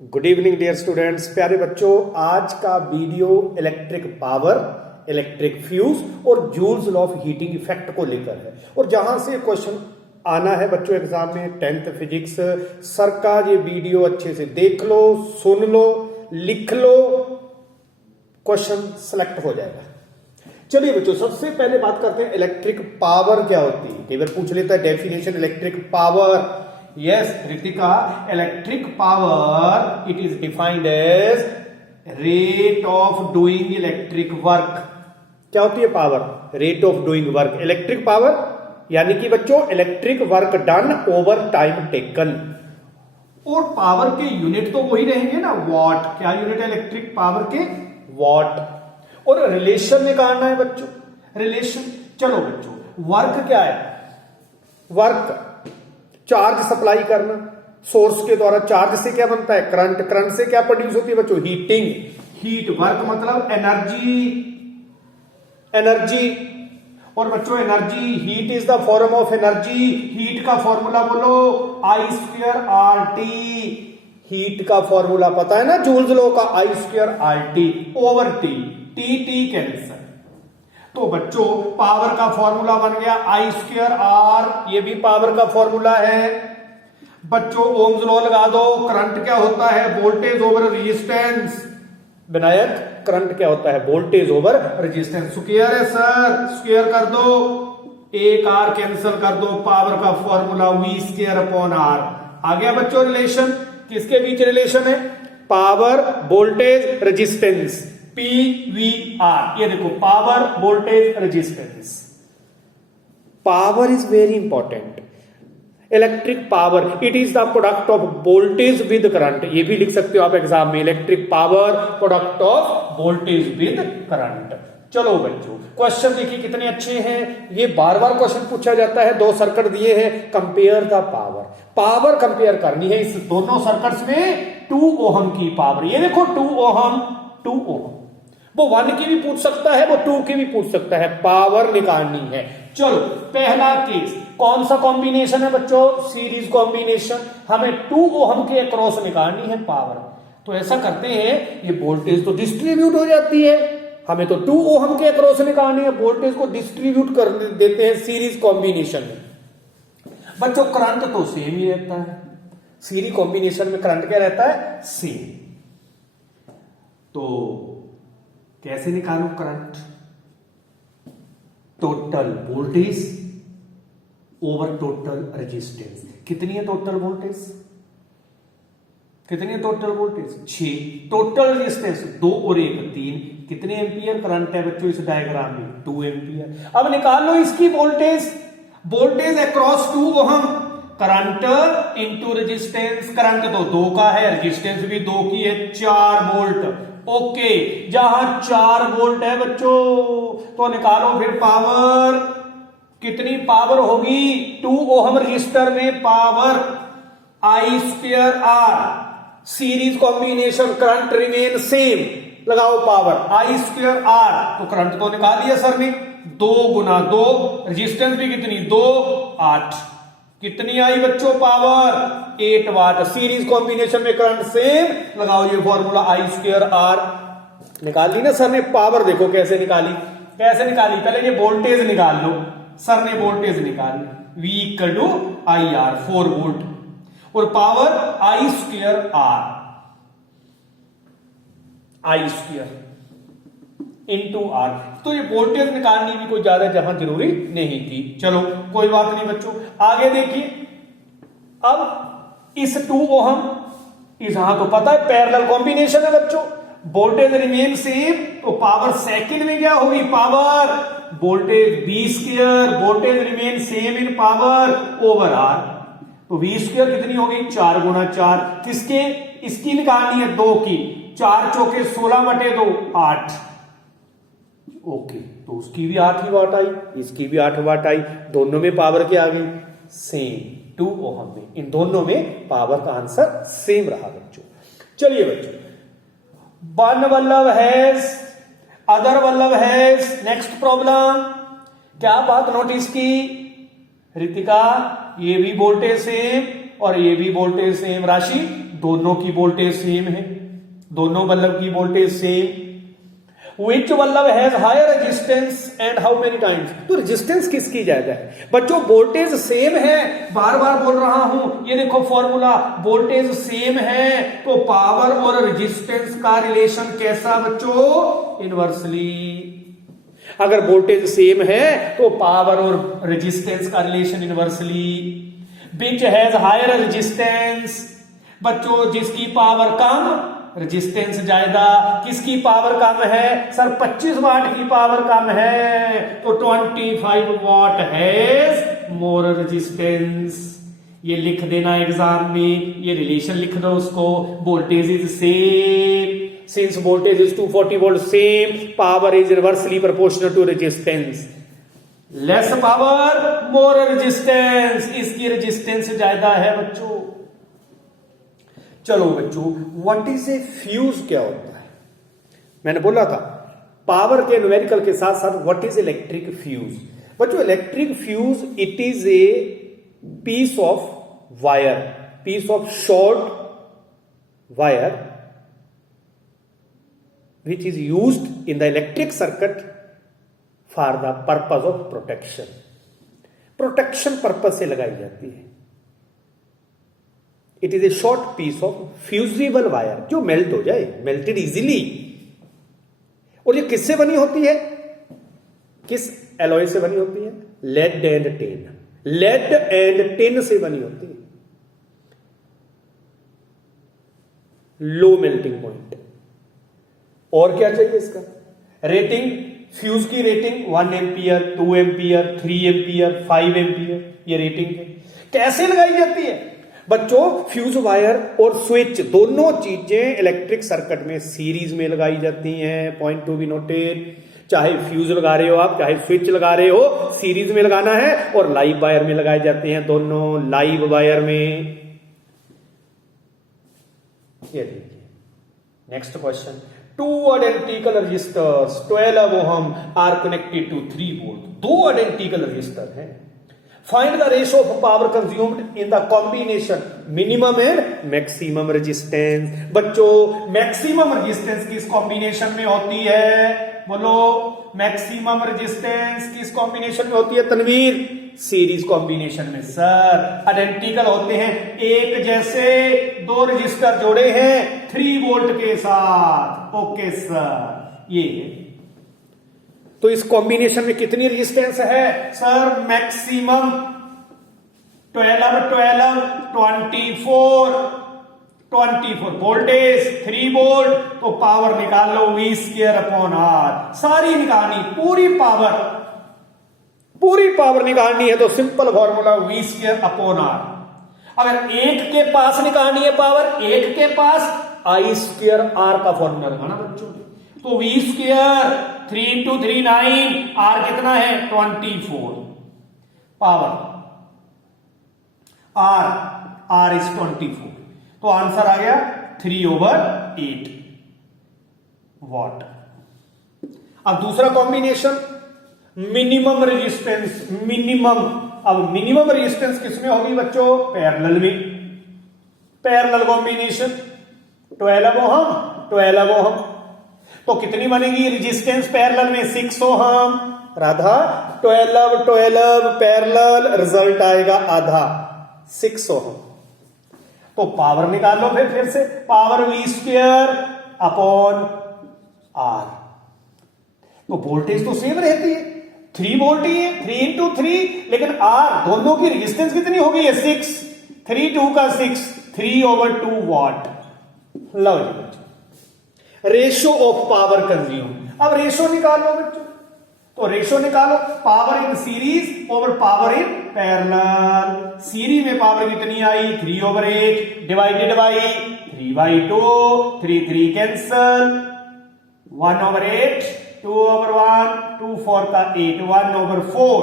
Good evening dear students, प्यारे बच्चों। आज का video electric power, electric fuse और Joule's law of heating effect को लेकर है। और जहां से क्वेश्चन आना है बच्चों एग्जाम में 10th फिजिक्स, सर का ये वीडियो अच्छे से देख लो, सुन लो, लिख लो, क्वेश्चन सेलेक्ट हो जाएगा। चलिए बच्चों, सबसे पहले बात करते हैं इलेक्ट्रिक पावर क्या होती है। कई बार पूछ लेता है definition electric power. Yes, Ritika, electric power, it is defined as rate of doing electric work. क्या होती है power? Rate of doing work. Electric power यानी कि बच्चों electric work done over time taken. और पावर के यूनिट तो वही रहेंगे ना, वॉट। क्या यूनिट है इलेक्ट्रिक पावर के? वॉट। और रिलेशन निकालना है बच्चों, रिलेशन। चलो बच्चों, वर्क क्या है? वर्क चार्ज सप्लाई करना सोर्स के द्वारा। चार्ज से क्या बनता है? करंट। करंट से क्या प्रोड्यूस होती है बच्चों? हीटिंग। हीट। वर्क मतलब एनर्जी। एनर्जी। और बच्चों energy, heat is the form of energy. Heat का फॉर्मूला बोलो, I²RT। हीट का फॉर्मूला पता है ना जूल्स लॉ का? I²RT over T. Tea cancer. तो बच्चों पावर का फॉर्मूला बन गया I²R, ये भी पावर का फॉर्मूला है बच्चों। ओम्स लॉ लगा दो। करंट क्या होता है? Voltage over resistance. Vinayak, current क्या होता है? Voltage over resistance. स्क्वायर है सर, स्क्वायर कर दो, एक आर कैंसिल कर दो। पावर का फॉर्मूला V²/R। आ गया बच्चों रिलेशन। किसके बीच रिलेशन है? Power, voltage, resistance. PVR। ये देखो, power, voltage, resistance. Power is very important. Electric power it is the product of voltage with current. ये भी लिख सकते हो आप एग्जाम में, electric power product of voltage with current. चलो बच्चों, क्वेश्चन देखिए कितने अच्छे हैं। ये बार बार क्वेश्चन पूछा जाता है। दो सर्किट दिए हैं, compare the power. Power compare करनी है इस दोनों सर्किट्स में। 2 ओहम की पावर, ये देखो 2 ओहम, 2 ओहम। वो 1 की भी पूछ सकता है, वो 2 की भी पूछ सकता है। पावर निकालनी है। चलो पहला केस, कौन सा कॉम्बिनेशन है बच्चों? Series combination. हमें 2 ओहम के अक्रॉस निकालनी है पावर। तो ऐसा करते हैं, ये वोल्टेज तो डिस्ट्रीब्यूट हो जाती है, हमें तो 2 ओहम के अक्रॉस निकालनी है। वोल्टेज को डिस्ट्रीब्यूट कर देते हैं सीरीज कॉम्बिनेशन में। बच्चों करंट तो सेम ही रहता है। सीरीज कॉम्बिनेशन में करंट क्या रहता है? सेम। तो कैसे निकालूं current? Total voltage over total resistance. कितनी है टोटल वोल्टेज? कितनी है टोटल वोल्टेज? 6। टोटल रेजिस्टेंस 2 और 1 3। कितने एम्पियर करंट है बच्चों इस डायग्राम में? 2 एम्पियर। अब निकाल लो इसकी voltage. Voltage across 2 ohm. Current into resistance. Current तो 2 का है, रेजिस्टेंस भी 2 की है, 4 वोल्ट। ओके, जहां 4 वोल्ट है बच्चों, तो निकालो फिर पावर। कितनी पावर होगी 2 ओहम रजिस्टर में? Power I²R। Series combination, current remain same. लगाओ पावर I²R। तो करंट तो निकाल दिया सर ने, 2 गुना 2। रेजिस्टेंस भी कितनी? 2, 8। कितनी आई बच्चों पावर? 8 वाट। सीरीज कॉम्बिनेशन में करंट सेम। लगाओ ये फॉर्मूला I²R। निकाल ली ना सर ने पावर। देखो कैसे निकाली, कैसे निकाली। पहले ये वोल्टेज निकाल लो। सर ने वोल्टेज निकाल ली, V=IR, 4 वोल्ट। और power I²R, I² into R। तो ये वोल्टेज निकालनी भी कोई ज्यादा जहां जरूरी नहीं थी। चलो कोई बात नहीं बच्चों, आगे देखिए। अब इस 2 ओहम, यहां तो पता है पैरेलल कॉम्बिनेशन है बच्चों। वोल्टेज रिमेन सेम, तो पावर सेकंड में क्या होगी? Power voltage V²। Voltage remain same in power over R। तो V² कितनी होगी? 4 गुना 4। किसके? इसकी निकालनी है 2 की। 4 चौके 16/2, 8। ओके, तो उसकी भी 8 ही वाट आई, इसकी भी 8 वाट आई। दोनों में पावर क्या आ गई? सेम, 2 ओहम में। इन दोनों में पावर का आंसर सेम रहा बच्चों। चलिए बच्चों, one Vallabh has, other Vallabh has. Next problem, क्या बात नोटिस की रितिका? ये भी वोल्टेज सेम और ये भी वोल्टेज सेम, राशि दोनों की वोल्टेज सेम है, दोनों बल्ब की voltage same. Which bulb has higher resistance and how many times? तो रेजिस्टेंस किसकी ज्यादा है बच्चों? वोल्टेज सेम है, बार बार बोल रहा हूं, ये देखो फॉर्मूला, वोल्टेज सेम है तो पावर और रेजिस्टेंस का रिलेशन कैसा बच्चों? इनवर्सली। अगर वोल्टेज सेम है तो पावर और रेजिस्टेंस का relation inversely. Which has higher resistance? बच्चों जिसकी पावर कम रेजिस्टेंस ज्यादा। किसकी पावर कम है सर? 25 वाट की पावर कम है तो 25 वाट हैज मोर रेजिस्टेंस। ये लिख देना एग्जाम में, ये रिलेशन लिख दो उसको। Voltage is same, since voltage is 240 volt same, power is reversely proportional to resistance. Less power more resistance, इसकी रेजिस्टेंस ज्यादा है बच्चों। चलो बच्चों, व्हाट इज ए फ्यूज क्या होता है? मैंने बोला था पावर के न्यूमेरिकल के साथ साथ व्हाट इज इलेक्ट्रिक फ्यूज। बच्चों electric fuse it is a piece of wire, piece of short wire which is used in the electric circuit for the purpose of protection. Protection purpose से लगाई जाती है। It is a short piece of fusible wire जो melt हो जाए, melted easily. और ये किससे बनी होती है? किस एलॉय से बनी होती है? Lead and tin. Lead and tin से बनी होती है। Low melting point. और क्या चाहिए इसका? रेटिंग, फ्यूज की rating 1 ampere, 2 ampere, 3 ampere, 5 ampere, ये रेटिंग है। कैसे लगाई जाती है बच्चों? फ्यूज वायर और स्विच दोनों चीजें इलेक्ट्रिक सर्किट में सीरीज में लगाई जाती हैं। Point to be noted. चाहे फ्यूज लगा रहे हो आप, चाहे स्विच लगा रहे हो, सीरीज में लगाना है। और लाइव वायर में लगाए जाते हैं, दोनों लाइव वायर में। ये देखिए next question. Two identical resistors 12 ohm are connected to 3 volt. दो identical resistor हैं। Find the ratio of power consumed in the combination minimum and maximum resistance. बच्चों मैक्सिमम रेजिस्टेंस किस कॉम्बिनेशन में होती है? बोलो, मैक्सिमम रेजिस्टेंस किस कॉम्बिनेशन में होती है तनवीर? सीरीज कॉम्बिनेशन में। सर आइडेंटिकल होते हैं, एक जैसे दो रजिस्टर जोड़े हैं 3 वोल्ट के साथ। ओके सर, ये तो इस कॉम्बिनेशन में कितनी रेजिस्टेंस है सर? Maximum 12 24 voltage 3 volt. तो पावर निकाल लो V स्क्वायर अपॉन R। सारी निकालनी, पूरी पावर निकालनी है तो simple formula V square upon R। अगर एक के पास निकालनी है पावर, एक के पास I स्क्वायर R का फॉर्मूला लगाना बच्चों। तो V स्क्वायर 3 into 3 9, R कितना है? 24 पावर R इज 24। तो आंसर आ गया 3/8 वॉट। अब दूसरा कॉम्बिनेशन मिनिमम रेजिस्टेंस। अब मिनिमम रेजिस्टेंस किसमें होगी बच्चों? पैरेलल में। Parallel combination 12 ohm. तो कितनी बनेगी रेजिस्टेंस पैरेलल में? 6 ओहम। राधा 12 पैरेलल, रिजल्ट आएगा आधा 6 ओहम। तो पावर निकाल लो फिर से। Power V square upon R। तो वोल्टेज तो सेम रहती है, 3 वोल्ट ही है, 3 into 3। लेकिन R दोनों की रेजिस्टेंस कितनी हो गई है? 6। 3 2 का 6, 3/2 वॉट। लो जी बच्चों, रेशियो ऑफ पावर कंज्यूम। अब रेशियो निकालो बच्चों। तो रेशियो निकालो, power in series over power in parallel. Series में पावर कितनी आई? 3/8 डिवाइडेड बाई 3/2, 3 कैंसल, 1/8, 2/1, 2 4 का 8, 1/4।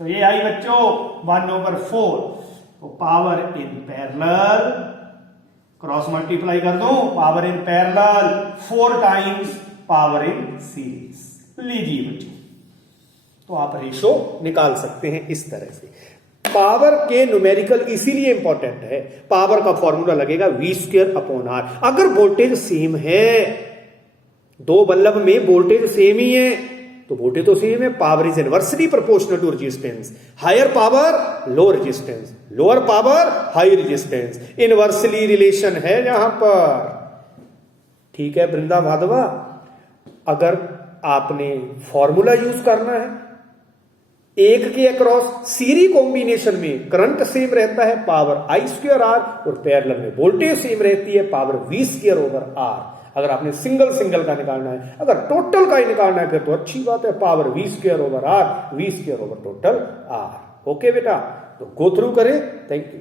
तो ये आई बच्चों 1/4। तो power in parallel, cross multiply कर दो, power in parallel 4 times power in series. लीजिए बच्चों, तो आप रेशो निकाल सकते हैं इस तरह से। पावर के न्यूमेरिकल इसीलिए इंपॉर्टेंट है, पावर का फॉर्मूला लगेगा V²/R। अगर वोल्टेज सेम है, दो बल्ब में वोल्टेज सेम ही है, तो वोल्टेज तो सेम है, power is inversely proportional to resistance. Higher power low resistance, lower power high resistance, inversely relation है यहां पर। ठीक है वृंदा माधवा, अगर आपने फॉर्मूला यूज करना है, एक के अक्रॉस सीरी कॉम्बिनेशन में करंट सेम रहता है, पावर I²R, और पैरेलल में वोल्टेज सेम रहती है, पावर V²/R। अगर आपने सिंगल सिंगल का निकालना है, अगर टोटल का ही निकालना है फिर तो अच्छी बात है, power V²/R, V²/total R। Okay बेटा, तो गो थ्रू करें। Thank you.